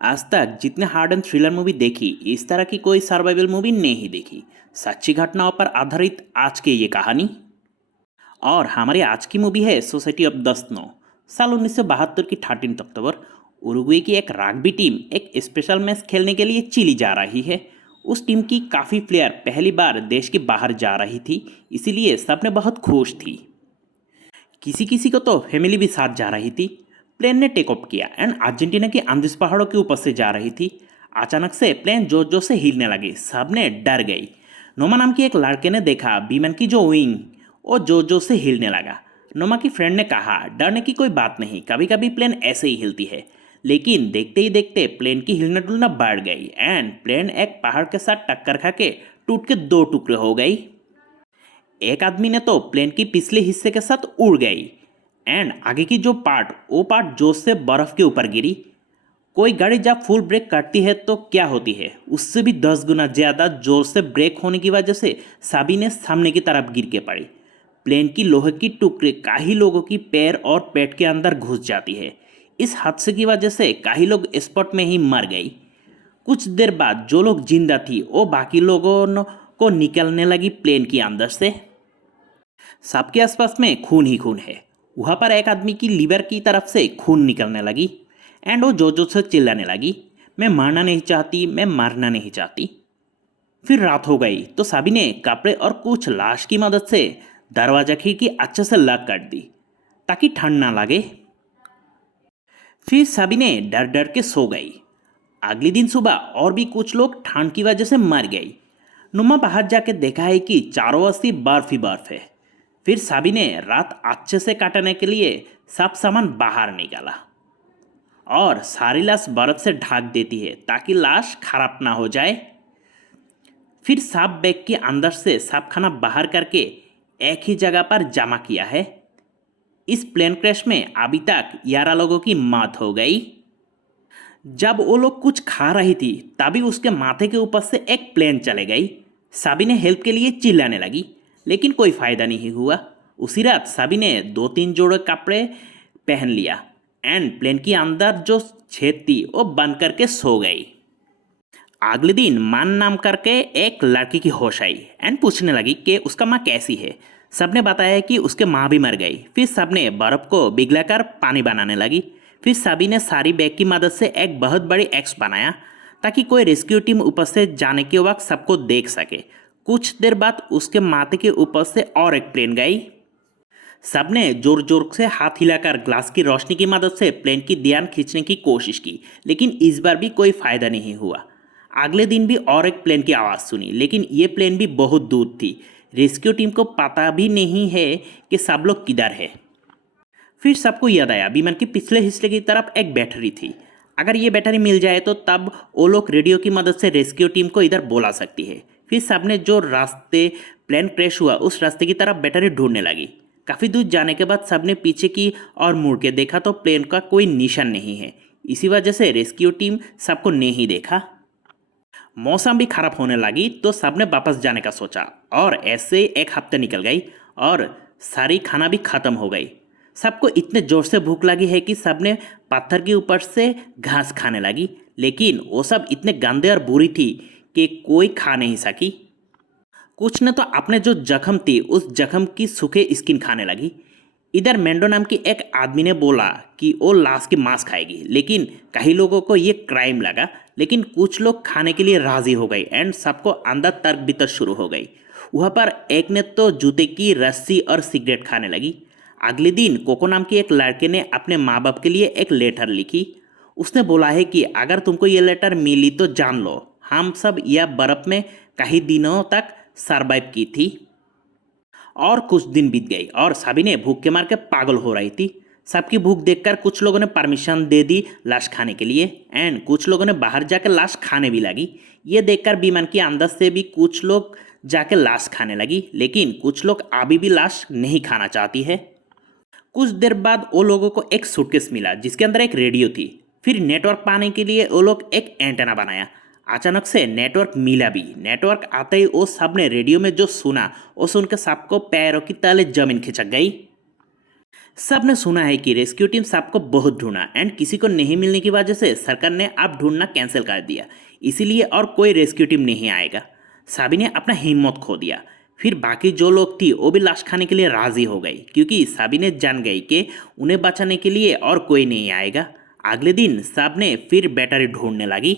आज तक जितने हार्ड एंड थ्रिलर मूवी देखी, इस तरह की कोई सर्वाइवल मूवी नहीं देखी। सच्ची घटनाओं पर आधारित आज की ये कहानी। और हमारी आज की मूवी है सोसाइटी ऑफ द स्नो। साल 1972 की 13 अक्टूबर उरुग्वे की एक रग्बी टीम एक स्पेशल मैच खेलने के लिए चिली जा रही है। उस टीम की काफ़ी प्लेयर पहली बार देश के बाहर जा रही थी, इसीलिए सबने बहुत खुश थी। किसी किसी को तो फैमिली भी साथ जा रही थी। प्लेन ने टेक ऑफ किया एंड अर्जेंटीना की अंदिस पहाड़ों के ऊपर से जा रही थी। अचानक से प्लेन जोर जोर से हिलने लगी, सबने डर गई। नोमा नाम की एक लड़के ने देखा विमान की जो विंग वो जोर जोर से हिलने लगा। नोमा की फ्रेंड ने कहा डरने की कोई बात नहीं, कभी कभी प्लेन ऐसे ही हिलती है। लेकिन देखते ही देखते प्लेन की हिलना डुलना बढ़ गई एंड प्लेन एक पहाड़ के साथ टक्कर खा के टूट के दो टुकड़े हो गई। एक आदमी ने तो प्लेन की पिछले हिस्से के साथ उड़ गई एंड आगे की जो पार्ट वो पार्ट जोर से बर्फ के ऊपर गिरी। कोई गाड़ी जब फुल ब्रेक करती है तो क्या होती है, उससे भी 10 गुना ज़्यादा जोर से ब्रेक होने की वजह से साबी ने सामने की तरफ गिर के पड़ी। प्लेन की लोहे की टुकड़े कई लोगों की पैर और पेट के अंदर घुस जाती है। इस हादसे की वजह से कई लोग स्पॉट में ही मर गई। कुछ देर बाद जो लोग जिंदा थी वो बाकी लोगों को निकलने लगी प्लेन के अंदर से। सबके आसपास में खून ही खून है। वहाँ पर एक आदमी की लीवर की तरफ से खून निकलने लगी एंड वो जोर जोर से चिल्लाने लगी, मैं मरना नहीं चाहती, मैं मरना नहीं चाहती। फिर रात हो गई तो साबी ने कपड़े और कुछ लाश की मदद से दरवाजा खिड़की अच्छे से लॉक कर दी ताकि ठंड ना लगे। फिर साबी ने डर डर के सो गई। अगले दिन सुबह और भी कुछ लोग ठंड की वजह से मर गई। नुमा बाहर जाके देखा है कि चारों ओर से बर्फ ही बर्फ है। फिर साबी ने रात अच्छे से काटने के लिए सब सामान बाहर निकाला और सारी लाश बर्फ से ढक देती है ताकि लाश खराब ना हो जाए। फिर सब बैग के अंदर से सब खाना बाहर करके एक ही जगह पर जमा किया है। इस प्लेन क्रैश में अभी तक 11 लोगों की मौत हो गई। जब वो लोग कुछ खा रही थी तभी उसके माथे के ऊपर से एक प्लेन चले गई। साबी ने हेल्प के लिए चिल्लाने लगी, लेकिन कोई फायदा नहीं हुआ। उसी रात साबी ने 2-3 जोड़े कपड़े पहन लिया एंड प्लेन के अंदर जो छेद थी वो बंद करके सो गई। अगले दिन मान नाम करके एक लड़की की होश आई एंड पूछने लगी कि उसका माँ कैसी है। सबने बताया कि उसके माँ भी मर गई। फिर सबने बर्फ को पिघलाकर पानी बनाने लगी। फिर सभी ने सारी बैग की मदद से एक बहुत बड़ी एक्स बनाया ताकि कोई रेस्क्यू टीम ऊपर से जाने के वक्त सबको देख सके। कुछ देर बाद उसके माथे के ऊपर से और एक प्लेन गई। सबने जोर जोर से हाथ हिलाकर ग्लास की रोशनी की मदद से प्लेन की ध्यान खींचने की कोशिश की, लेकिन इस बार भी कोई फायदा नहीं हुआ। अगले दिन भी और एक प्लेन की आवाज़ सुनी, लेकिन ये प्लेन भी बहुत दूर थी। रेस्क्यू टीम को पता भी नहीं है कि सब लोग किधर है। फिर सबको याद आया विमान के पिछले हिस्से की तरफ एक बैटरी थी। अगर ये बैटरी मिल जाए तो तब वो लोग रेडियो की मदद से रेस्क्यू टीम को इधर बुला सकती है। फिर सबने जो रास्ते प्लेन क्रैश हुआ उस रास्ते की तरफ बैटरी ढूंढने लगी। काफ़ी दूर जाने के बाद सबने पीछे की और मुड़ के देखा तो प्लेन का कोई निशान नहीं है। इसी वजह से रेस्क्यू टीम सबको नहीं देखा। मौसम भी खराब होने लगी तो सबने वापस जाने का सोचा और ऐसे एक हफ्ते निकल गई और सारी खाना भी ख़त्म हो गई। सबको इतने ज़ोर से भूख लगी है कि सबने पत्थर के ऊपर से घास खाने लगी, लेकिन वो सब इतने गंदे और बुरी थी कि कोई खा नहीं सकी। कुछ ने तो अपने जो जख्म थी उस जख्म की सूखे स्किन खाने लगी। इधर मेंडो नाम की एक आदमी ने बोला कि वो लाश की मांस खाएगी, लेकिन कई लोगों को ये क्राइम लगा। लेकिन कुछ लोग खाने के लिए राज़ी हो गए एंड सबको अंदर तर्क बितर्क शुरू हो गई। वहाँ पर एक ने तो जूते की रस्सी और सिगरेट खाने लगी। अगले दिन कोको नाम की एक लड़के ने अपने माँ बाप के लिए एक लेटर लिखी। उसने बोला है कि अगर तुमको ये लेटर मिली तो जान लो हम सब यह बर्फ़ में कई दिनों तक सरवाइव की थी। और कुछ दिन बीत गई और सभी ने भूख के मार के पागल हो रही थी। सबकी भूख देखकर कुछ लोगों ने परमिशन दे दी लाश खाने के लिए एंड कुछ लोगों ने बाहर जाकर लाश खाने भी लगी। ये देखकर विमान के अंदर से भी कुछ लोग जाकर लाश खाने लगी, लेकिन कुछ लोग अभी भी लाश नहीं खाना चाहती है। कुछ देर बाद वो लोगों को एक सूटकेस मिला जिसके अंदर एक रेडियो थी। फिर नेटवर्क पाने के लिए वो लोग एक एंटेना बनाया। अचानक से नेटवर्क मिला भी। नेटवर्क आते ही वो सब ने रेडियो में जो सुना वो सुन के सबको पैरों की तले जमीन खिंचक गई। सबने सुना है कि रेस्क्यू टीम सांप को बहुत ढूंढा एंड किसी को नहीं मिलने की वजह से सरकार ने अब ढूंढना कैंसिल कर दिया, इसीलिए और कोई रेस्क्यू टीम नहीं आएगा। साबी ने अपना हिम्मत खो दिया। फिर बाकी जो लोग थी वो भी लाश खाने के लिए राजी हो गई, क्योंकि साबी ने जान गई कि उन्हें बचाने के लिए और कोई नहीं आएगा। अगले दिन सब ने फिर बैटरी ढूंढने लगी।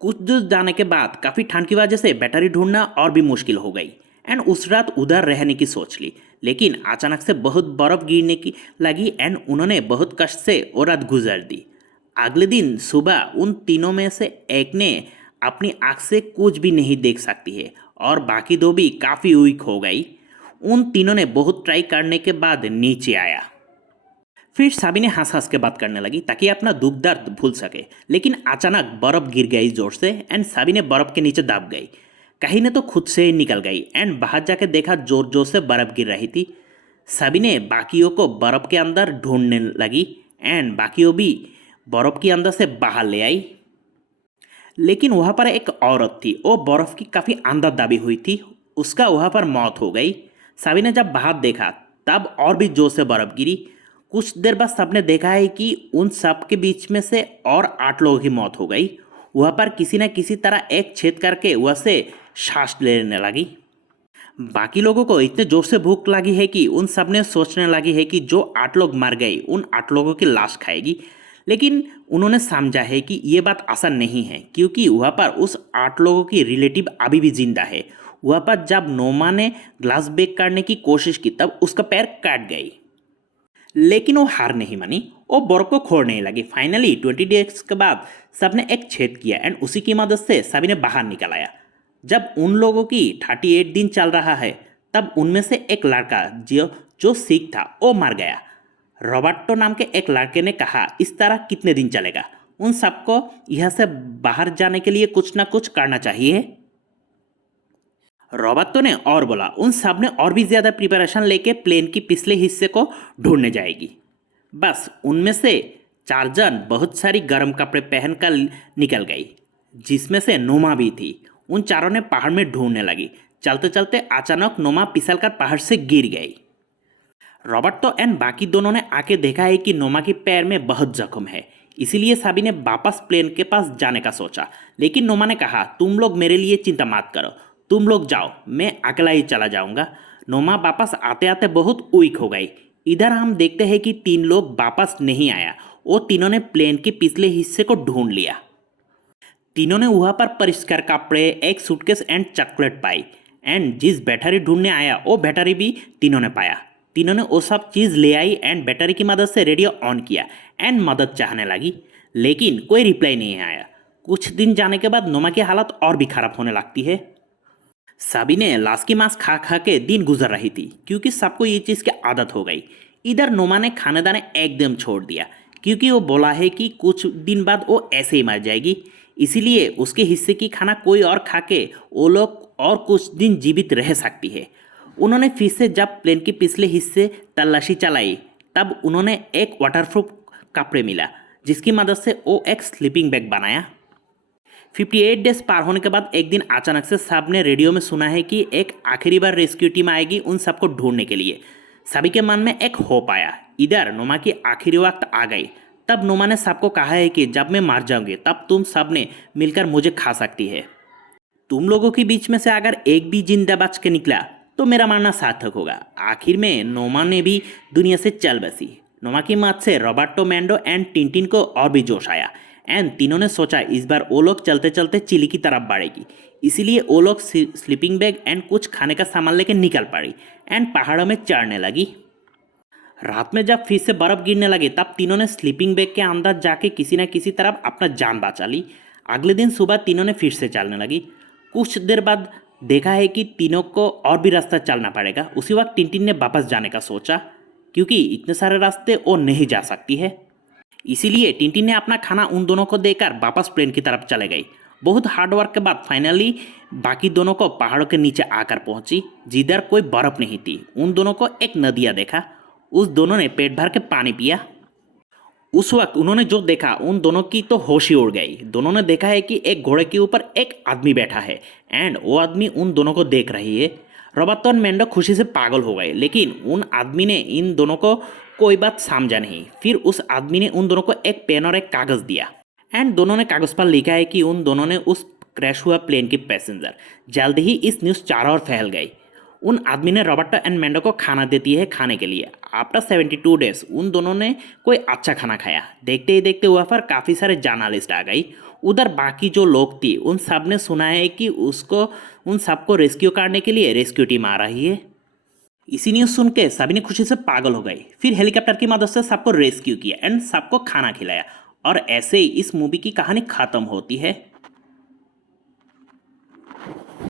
कुछ दूर जाने के बाद काफ़ी ठंड की वजह से बैटरी ढूंढना और भी मुश्किल हो गई एंड उस रात उधर रहने की सोच ली, लेकिन अचानक से बहुत बर्फ गिरने की लगी एंड उन्होंने बहुत कष्ट से वो रात गुजार दी। अगले दिन सुबह उन तीनों में से एक ने अपनी आँख से कुछ भी नहीं देख सकती है और बाकी दो भी काफ़ी वीक हो गई। उन तीनों ने बहुत ट्राई करने के बाद नीचे आया। फिर साबी ने हंस हंस के बात करने लगी ताकि अपना दुख दर्द भूल सके, लेकिन अचानक बर्फ गिर गई जोर से एंड साबी ने बर्फ के नीचे दब गई। कहीं ने तो खुद से ही निकल गई एंड बाहर जाके देखा जोर जोर से बर्फ गिर रही थी। साबी ने बाकियों को बर्फ के अंदर ढूंढने लगी एंड बाकियों भी बर्फ के अंदर से बाहर ले आई। लेकिन वहाँ पर एक औरत थी, वो बर्फ की काफ़ी अंदर दबी हुई थी, उसका वहाँ पर मौत हो गई। साबी ने जब बाहर देखा तब और भी जोर से बर्फ गिरी। कुछ देर बाद सबने देखा है कि उन सब के बीच में से और 8 लोगों की मौत हो गई। वहाँ पर किसी न किसी तरह एक छेद करके वह से सांस लेने लगी। बाकी लोगों को इतने जोर से भूख लगी है कि उन सब ने सोचने लगी है कि जो 8 लोग मर गए उन 8 लोगों की लाश खाएगी, लेकिन उन्होंने समझा है कि ये बात आसान नहीं है, क्योंकि वहाँ पर उस 8 लोगों की रिलेटिव अभी भी जिंदा है। वहाँ पर जब नोमा ने ग्लास ब्रेक करने की कोशिश की तब उसका पैर काट गई, लेकिन वो हार नहीं मानी, वो बर्फ को खोड़ने लगी। फाइनली 20 डेज के बाद सबने एक छेद किया एंड उसी की मदद से सभी ने बाहर निकल आया। जब उन लोगों की 38 दिन चल रहा है तब उनमें से एक लड़का जो सिख था वो मर गया। रॉबर्टो नाम के एक लड़के ने कहा, इस तरह कितने दिन चलेगा, उन सबको यहाँ से बाहर जाने के लिए कुछ ना कुछ करना चाहिए। रॉबर्टो ने और बोला, उन सब ने और भी ज़्यादा प्रिपरेशन लेके प्लेन की पिछले हिस्से को ढूंढने जाएगी। बस उनमें से 4 जन बहुत सारी गर्म कपड़े पहनकर निकल गई, जिसमें से नोमा भी थी। उन चारों ने पहाड़ में ढूंढने लगी। चलते चलते अचानक नोमा फिसलकर पहाड़ से गिर गई। रॉबर्टो एंड बाकी दोनों ने आके देखा है कि नोमा के पैर में बहुत जख्म है, इसीलिए साबी ने वापस प्लेन के पास जाने का सोचा, लेकिन नोमा ने कहा, तुम लोग मेरे लिए चिंता मत करो, तुम लोग जाओ, मैं अकेला ही चला जाऊंगा। नोमा वापस आते आते बहुत वीक हो गई। इधर हम देखते हैं कि 3 लोग वापस नहीं आया। वो तीनों ने प्लेन के पिछले हिस्से को ढूंढ लिया। तीनों ने वहाँ पर परिष्कार कपड़े, एक suitcase and chocolate pi and जिस बैटरी ढूंढने आया वो बैटरी भी तीनों ने पाया। तीनों ने वो सब चीज़ ले आई एंड बैटरी की मदद से रेडियो ऑन किया एंड मदद चाहने लगी, लेकिन कोई रिप्लाई नहीं आया। कुछ दिन जाने के बाद नोमा की हालत और भी खराब होने लगती है। साबी ने लाश की मांस खा खा के दिन गुजर रही थी, क्योंकि सबको ये चीज़ की आदत हो गई। इधर नोमा ने खाने दाने एकदम छोड़ दिया, क्योंकि वो बोला है कि कुछ दिन बाद वो ऐसे ही मर जाएगी, इसीलिए उसके हिस्से की खाना कोई और खा के वो लोग और कुछ दिन जीवित रह सकती है। उन्होंने फिर से जब प्लेन के पिछले हिस्से तलाशी चलाई तब उन्होंने एक वाटरप्रूफ कपड़े मिला, जिसकी मदद से वो एक स्लीपिंग बैग बनाया। 58 डेज पार होने के बाद एक दिन अचानक से सब ने रेडियो में सुना है कि एक आखिरी बार रेस्क्यू टीम आएगी उन सबको ढूंढने के लिए। सभी के मन में एक होप आया। इधर नोमा की आखिरी वक्त आ गई। तब नोमा ने सबको कहा है कि जब मैं मर जाऊंगी तब तुम सब ने मिलकर मुझे खा सकती है। तुम लोगों के बीच में से अगर एक भी जिंदा बच के निकला तो मेरा मरना सार्थक होगा। आखिर में नोमा ने भी दुनिया से चल बसी। नोमा की मौत से रॉबर्टो मैंडो एंड टिंटिन को और भी जोश आया एंड तीनों ने सोचा इस बार वो लोग चलते चलते चिली की तरफ बढ़ेगी, इसीलिए वो लोग स्लीपिंग बैग एंड कुछ खाने का सामान लेकर निकल पड़ी एंड पहाड़ों में चढ़ने लगी। रात में जब फिर से बर्फ गिरने लगी तब तीनों ने स्लीपिंग बैग के अंदर जाके किसी न किसी तरफ अपना जान बचा ली। अगले दिन सुबह तीनों ने फिर से चलने लगी। कुछ देर बाद देखा है कि तीनों को और भी रास्ता चलना पड़ेगा। उसी वक्त टिंटिन ने वापस जाने का सोचा, क्योंकि इतने सारे रास्ते वो नहीं जा सकती है। इसीलिए टिंटिन ने अपना खाना उन दोनों को देकर वापस प्लेन की तरफ चले गई। बहुत हार्डवर्क के बाद फाइनली बाकी दोनों को पहाड़ों के नीचे आकर पहुंची, जिधर कोई बर्फ नहीं थी। उन दोनों को एक नदिया देखा। उस दोनों ने पेट भर के पानी पिया। उस वक्त उन्होंने जो देखा उन दोनों की तो होश ही उड़ गई। दोनों ने देखा है कि एक घोड़े के ऊपर एक आदमी बैठा है एंड वो आदमी उन दोनों को देख रही है। रॉबर्टो और मैंडो खुशी से पागल हो गए, लेकिन उन आदमी ने इन दोनों को कोई बात समझा नहीं। फिर उस आदमी ने उन दोनों को एक पेन और एक कागज़ दिया एंड दोनों ने कागज़ पर लिखा है कि उन दोनों ने उस क्रैश हुआ प्लेन के पैसेंजर। जल्द ही इस न्यूज़ चारों ओर फैल गई। उन आदमी ने रॉबर्टो एंड मैंडो को खाना देती है खाने के लिए। आफ्टर 72 डेज उन दोनों ने कोई अच्छा खाना खाया। देखते ही देखते वहाँ पर काफ़ी सारे जर्नलिस्ट आ गई। उधर बाकी जो लोग थी उन सब ने सुना है कि उसको उन सबको रेस्क्यू करने के लिए रेस्क्यू टीम आ रही है। इसी न्यूज़ सुन के सभी ने खुशी से पागल हो गए। फिर हेलीकॉप्टर की मदद से सबको रेस्क्यू किया एंड सबको खाना खिलाया और ऐसे ही इस मूवी की कहानी खत्म होती है।